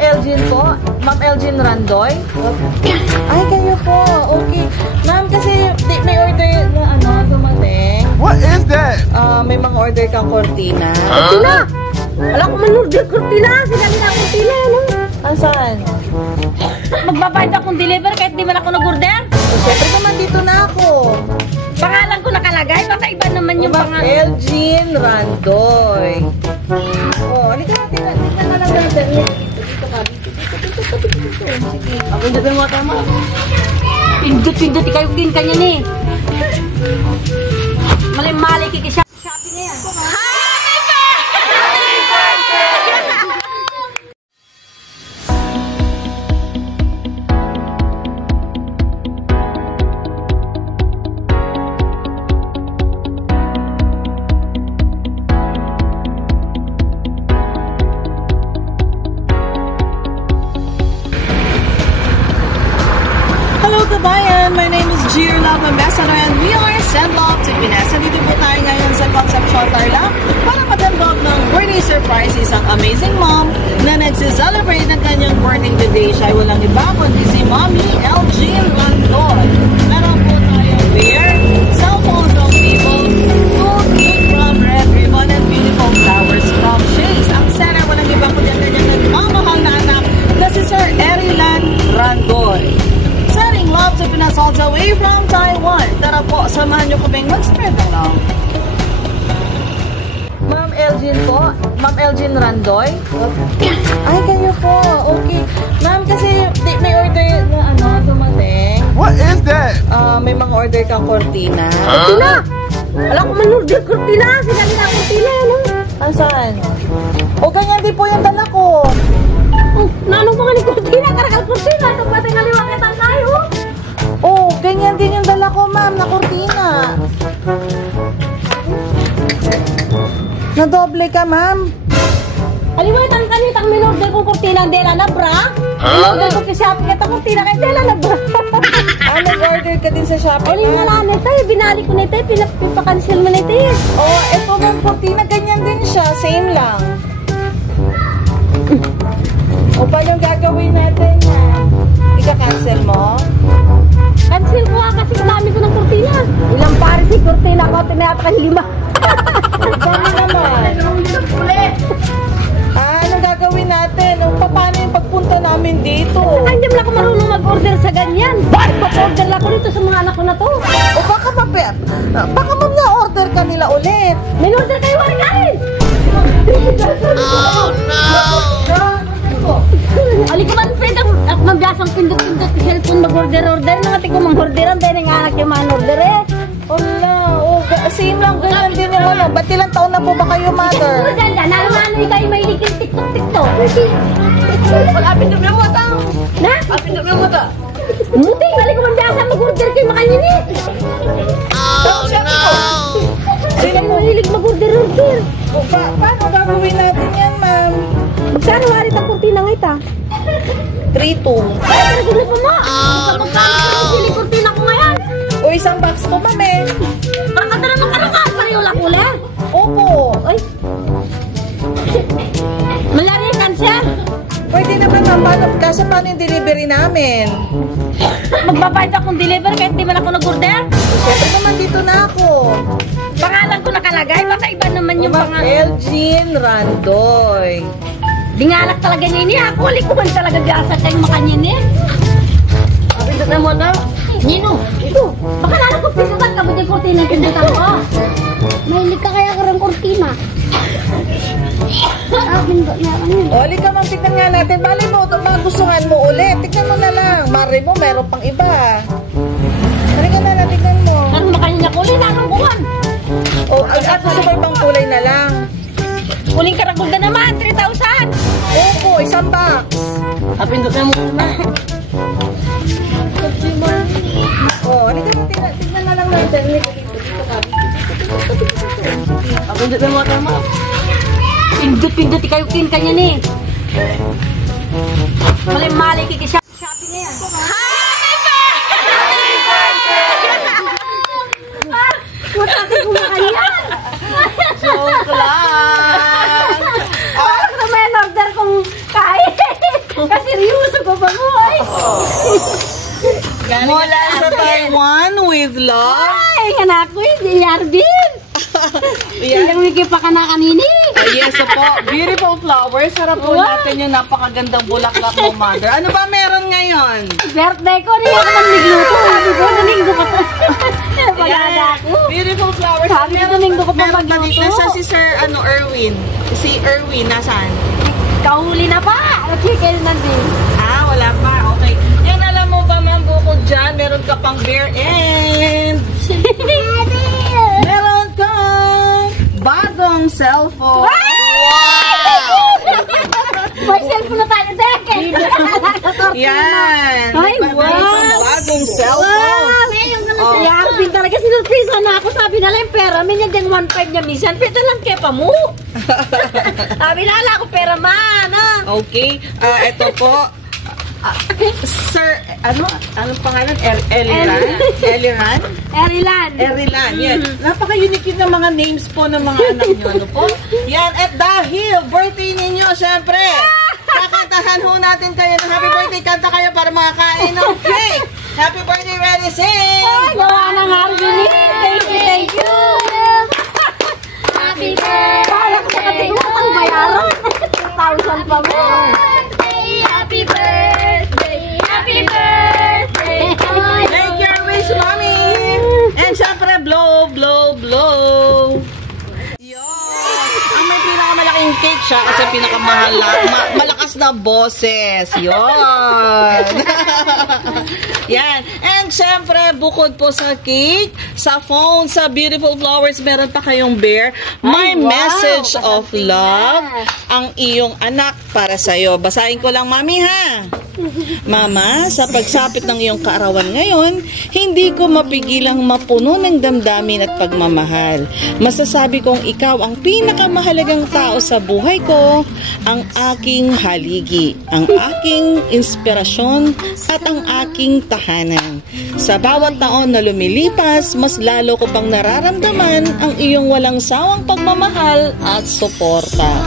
Elgin po? Ma'am Elgin Randoy? Ay, kayo po. Okay. Ma'am, kasi may order na dumating. What is that? May mga order kang kortina. Kortina? Wala ko man order kortina. Sinabi na kortina, ano? Saan? Magbabayad akong deliver kahit di man ako nag-order. Siyempre naman dito na ako. Pangalan ko nakalagay. Baka iba naman yung Ma'am pangalan. Elgin Randoy. Halika natin. Tingnan na lang natin. Dito ka. Dito. Sige. Ako hindi mo tama. Pindot-pindot ikaw din kanya ni. Mali-mali kikisya. Shopping na yan. Hello kabayan! My name is Gir Love Ambassador and we are Sendlove to Pinas. Nandito po tayo ngayon sa Concepcion Tarlac para mag-unlock ng birthday surprise isang amazing mom na nagsi-celebrate ng kanyang birthday today. Siya ay walang iba kundi si Mommy Elgin Randoy. Meron po tayo beer, cellphone from people, gold cake from Red Ribbon and beautiful flowers from Shades. Ang center walang iba kundi ang kanyang nagmamahal na anak na si Sir Erilan Randoy. Sending love to Pinas all the way from Taiwan. Tara po, samahan nyo kaming mag-spread ng love. Ma'am Elgin po? Ma'am Elgin Randoy? Ay, kayo po. Okay. Ma'am, kasi may order na dumating. What is that? May mga order kang kortina. Kortina? Wala ko man order kortina. Sinabi na kortina, ano? Saan? O, ganyan din po yung dala ko. Nanong mga ni kortina? Karakal kortina. Ito pati ngaliwakitan tayo. Oh, ganyan din yung dala ko, ma'am, na kortina. Nadoble ka, ma'am. Aliwatan ka nitang minorder kong kortina ang dela na bra. Minorder ko sa Shopee kita kortina kay dela na bra. Nag-order ka din sa Shopee, Uling nga lang nito, binalik ko nito, pinapipakancel mo nito. Oh, eto ma'am, kortina, ganyan din siya. Same lang. O, paano gagawin natin, ma'am? Ika-cancel mo? Cancel ko nga kasi dami ko ng kortina. Ilang pares si kortina ko, tinataka 5. Dami naman. Anong gagawin natin? O, paano yung pagpunta namin dito? Ay, hindi mo lang ako marunong mag-order sa ganyan. Mag-order lang ako dito sa mga anak ko na to. O, baka ma'am na-order ka nila ulit. May order kayo, wari kanin! Oh no! Ali ko man, friend, ako mabiyasang pindot-pindot sa cellphone mag-order-order. Nangating ko mang-orderan, dahil nga anak yung man-order eh. Wala, same lang, ganyan din yung ano. Ba't ilang taon na po ba kayo, mother? Ikaw dyan dyan, ano ikaw yung mahilig yung tiktok-tiktok. Pag-apin na mo ito. Na? Apin na mo ito. Muting, ali ko man biyasang mag-order kayo makanyanit. Oh no! Sino mo hilig mag-order-order? Paano gagawin natin yan, ma'am? Magkano warit ang kurtina ng ita? 3-2. Ay, nagulit mo mo! Magkano ang hilig kurtina ko ngayon? O, isang box to, ma'am eh. Kakata naman ka naman! Pareho lang uli! Opo. Ay! Malaria cancel! Pwede naman, ma'am. Paano yung delivery namin? Magbabayad akong deliver kahit di man ako nag-order? Siyempre naman dito na ako. Pangalan ko nakalagay, baka iba naman yung Ma'am pangalan. Elgin Randoy. Dingalak talaga niya ini. Ako, ulit ko man talaga gasa tayong makanyin eh. Kapit na mo na. Nino, ito. Baka lalo ko pindutan ka, buti kurtina yung pindutan ko. Mahilig ka kaya karang kurtina. Pindot na ano. O, halika ma'am, tignan nga natin. Bali mo, ito mga gustuhan mo ulit. Tignan mo na lang. Mari mo, meron pang iba. Halika na, tignan mo. Ano makanyin niya kulay na akong buwan. O, at gusto mo ibang kulay na lang. Kuling karagol na naman, 3,000. Opo, isang box. Pindot na muna. O, halika mo, tignan na lang natin. Pindot na muna. Pindot ikaw kin kanya ni. Mali-mali kikisya. Shopping na yan. Matati kumakayan. Joke lang. Parang may order kong kain. with love. Ay, anak ko, hindi Arvin. Yan. Yung wiki pa ka na kanini. Yes po, beautiful flowers. Sarap po natin yung napakagandang bulaklak mo, mother. Ano ba meron ngayon? Birthday ko, hindi ako nagluto. Sabi ko, naninggo pa to. Pagkada ako. Beautiful flowers. Sabi ko, naninggo ko pa Meron ba dito? magluto. Nasa si Sir Erwin. Si Erwin, nasaan? Kahuli na pa. Chicken na din. Ah, wala pa. Okay. And alam mo ba, ma'am, bukod dyan, meron ka pang beer and meron kang bagong cellphone. May cellphone na tayo, Deke. Yan. Ay, Meron wow. kang bagong cellphone. Oh. Si Arvin talaga, sinurpresa na ako. Sabi na lang, pera, may niya dyan 1.5 niya minsan. Pwede lang kepa mo. Sabi na ala ko, pera man. Okay. Ito po. Sir, anong pangalan? Eliran? Erilan, yan. Napaka-unique ng mga names po ng mga anak nyo, ano po? Yan, at dahil birthday ninyo, syempre, kakantahan ho natin kayo ng happy birthday. Kanta kayo para makakain ng cake. Happy birthday, ready, sing! Ay, gawa ng Arvin. Thank you. Happy birthday. Kaya ko sa katigong ang bayaran. 2,000 pa mo. Happy birthday. Happy birthday. Make your wish, mommy! And syempre, blow, blow, blow! Ang may pinakamalaking cake siya kasi pinakamahal malakas na boses. Yun. Yan. And syempre, bukod po sa cake, sa phone, sa beautiful flowers, meron pa kayong bear. My Ay, wow. message of Pasating love, na. ang iyong anak para sa'yo. Basahin ko lang, mami, ha? Mama, sa pagsapit ng iyong kaarawan ngayon, hindi ko mapigilang mapuno ng damdamin at pagmamahal. Masasabi kong ikaw ang pinakamahalagang tao sa buhay ko, ang aking haligi, ang aking inspirasyon, at ang aking tahanan. Sa bawat taon na lumilipas, mas lalo ko pang nararamdaman ang iyong walang sawang pagmamahal at suporta.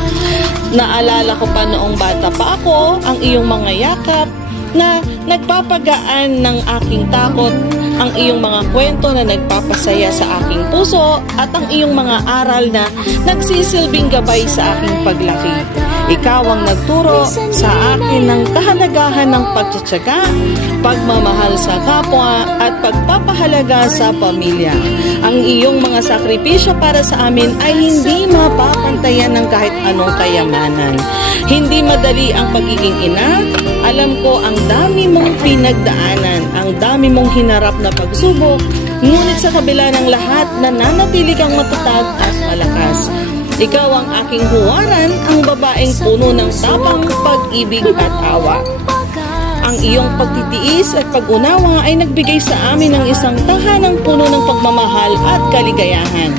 Naalala ko pa noong bata pa ako ang iyong mga yakap na nagpapagaan ng aking takot, ang iyong mga kwento na nagpapasaya sa aking puso at ang iyong mga aral na nagsisilbing gabay sa aking paglaki. Ikaw ang nagturo sa akin ng kahalagahan ng pagtsatsaga, pagmamahal sa kapwa at pagpapahalaga sa pamilya. Ang iyong mga sakripisyo para sa amin ay hindi mapapantayan ng kahit anong kayamanan. Hindi madali ang pagiging ina. Alam ko ang dami mong pinagdaanan, ang dami mong hinarap na pagsubok, ngunit sa kabila ng lahat, nananatili kang matatag at malakas. Ikaw ang aking huwaran, ang babaeng puno ng tapang, pag-ibig at awa. Ang iyong pagtitiis at pag-unawa ay nagbigay sa amin ng isang tahanang puno ng pagmamahal at kaligayahan.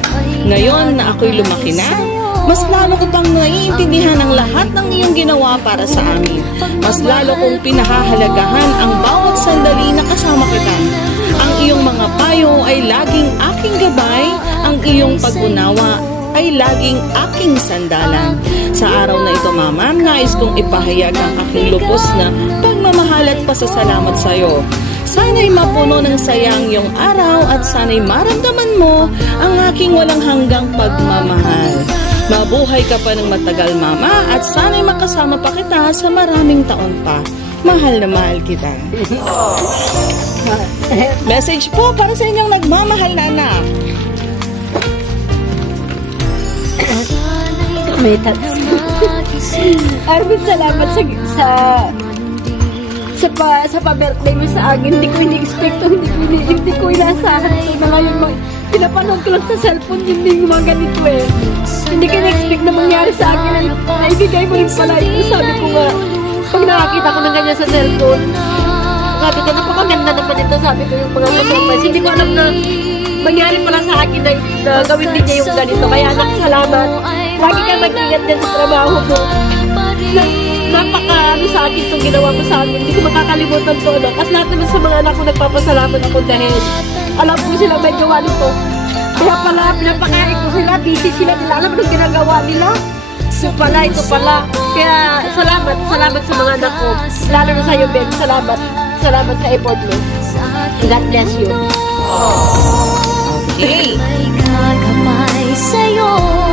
Ngayon na ako'y lumaki na, mas lalo ko pang naiintindihan ang lahat ng iyong ginawa para sa amin. Mas lalo kong pinahahalagahan ang bawat sandali na kasama kita. Ang iyong mga payo ay laging aking gabay, ang iyong pag-unawa ay laging aking sandalan. Sa araw na ito, Mama, nais kong ipahayag ang aking lubos na pagmamahal at pasasalamat sa iyo. Sana'y mapuno ng sayang iyong araw at sana'y maramdaman mo ang aking walang hanggang pagmamahal. Mabuhay ka pa ng matagal, Mama, at sana'y makasama pa kita sa maraming taon pa. Mahal na mahal kita. Message po para sa inyong nagmamahal na anak. May tats. Arvin, salamat sa pa-birthday mo sa akin. Hindi ko ini-expect to, hindi ko inaasahan ito na ngayon. Pinapanood ko lang sa cellphone yung mga ganito eh. Hindi ko na-expect na mangyari sa akin. Naibigay mo rin pala ito. Sabi ko nga, pag nakakita ko ng ganyan sa cellphone, sabi ko, napakaganda naman ito. Sabi ko yung mga surprise. Hindi ko alam na mangyari pala sa akin na gawin din niya yung ganito. Kaya anak, salamat. Lagi kang mag-ingat din sa trabaho mo. Napaka sa akin itong ginawa mo sa akin. Hindi ko makakalimutan to. Kasi lahat naman sa mga anak ko nagpapasalamat ako dahil alam ko sila may gawa nito. Kaya pala, pinapakain ko sila. Busy sila. Nila alam anong ginagawa nila. Ito pala. Kaya salamat sa mga anak ko. Lalo na sa'yo, Ben. Salamat sa effort mo. God bless you. Okay. May gagabay sa'yo.